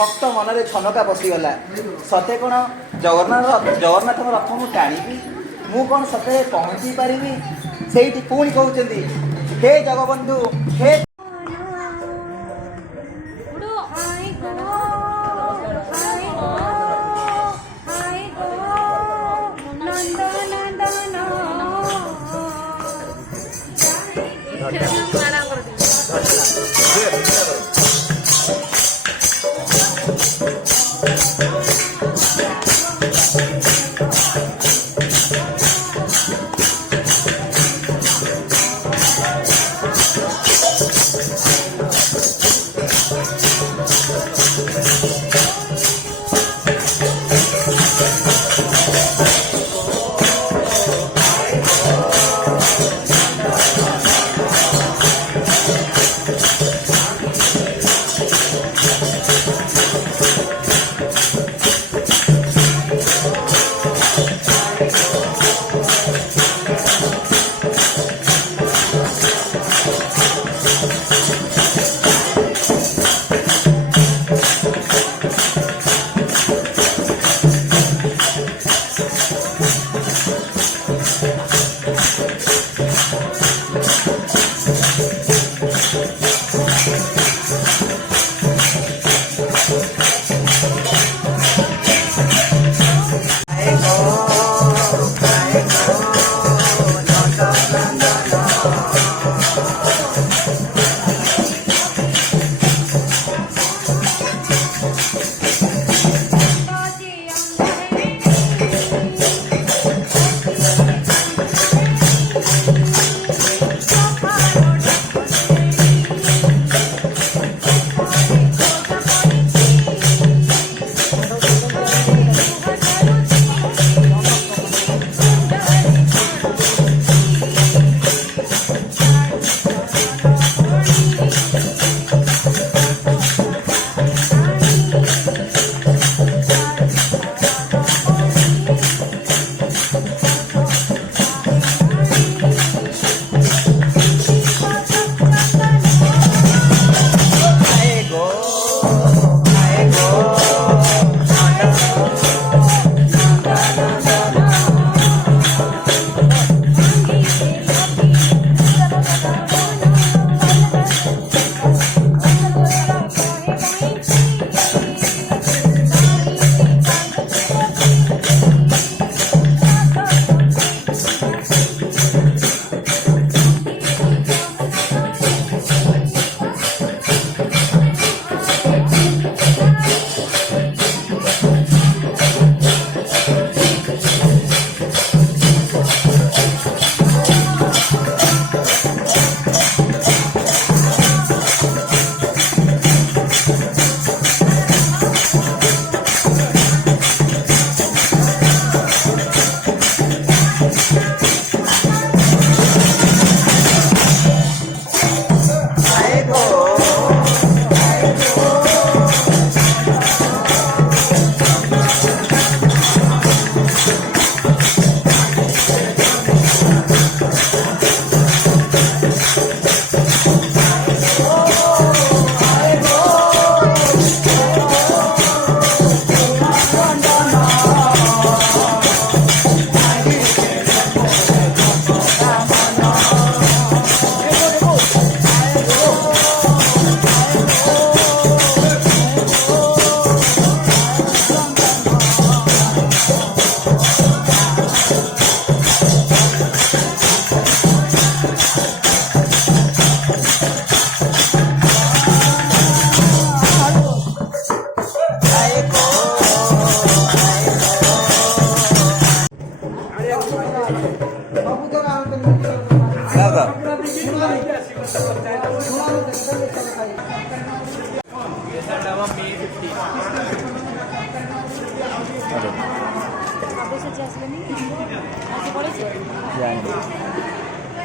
भक्त मन में छनका पशिगला सते कौन जगन्नाथ रथ मु टाणी मु कौन सते पहुँची पारि से पुणी कहते हे जगबंधु हे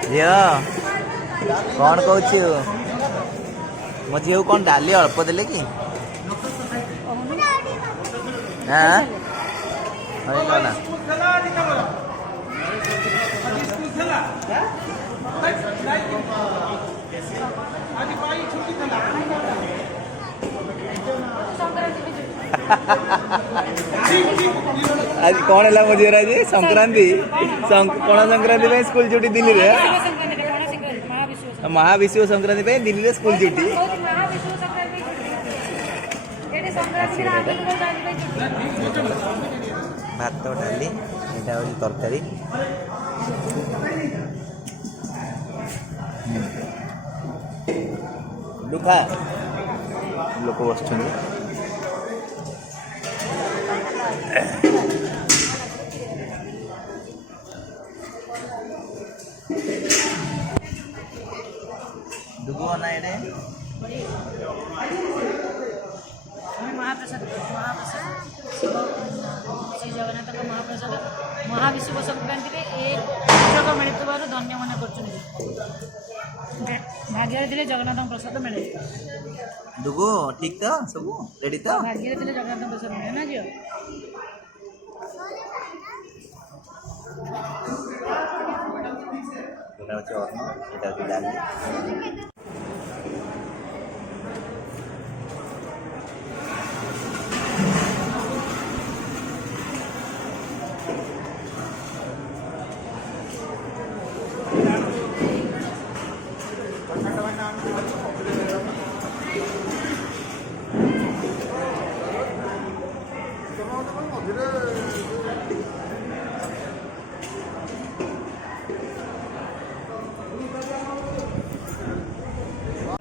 ଝିଅ କ'ଣ କହୁଛୁ ମୋ ଝିଅକୁ କ'ଣ ଡାଲି ଅଳ୍ପ ଦେଲେ କି? ହଁ ନା आज कौन है मुझे आज संक्रांति पणा संक्रांति में स्कूल छुट्टी दिल्ली रे महाविश्व संक्रांति में दिल्ली रे स्कूल छुट्टी भात डाली यहाँ हूँ तरकारी दुखा लोक बस दुगो ना ये महाप्रसाद श्री जगन्नाथ महाप्रसाद महाविश्व संक्रांति में एक सुजोग मिलुवर धन्य मन कर भाग्य थे जगन्नाथ प्रसाद मिले दुगो ठीक तो सब रेडी तो भाग्य थे जगन्नाथ प्रसाद मिले ना झील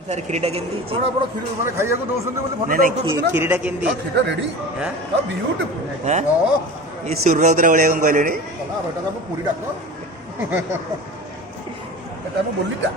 सर खीरीटा केमती बड़ा बड़ा खीर माने खाइया को दोसन दे बोले नहीं नहीं खीरीटा केमती खीरटा रेडी हां का ब्यूटीफुल हां हां ये सूर्यरौद्र भलिया कोन कहलेनी बेटा का पूरी डाक एटा मो बोलीटा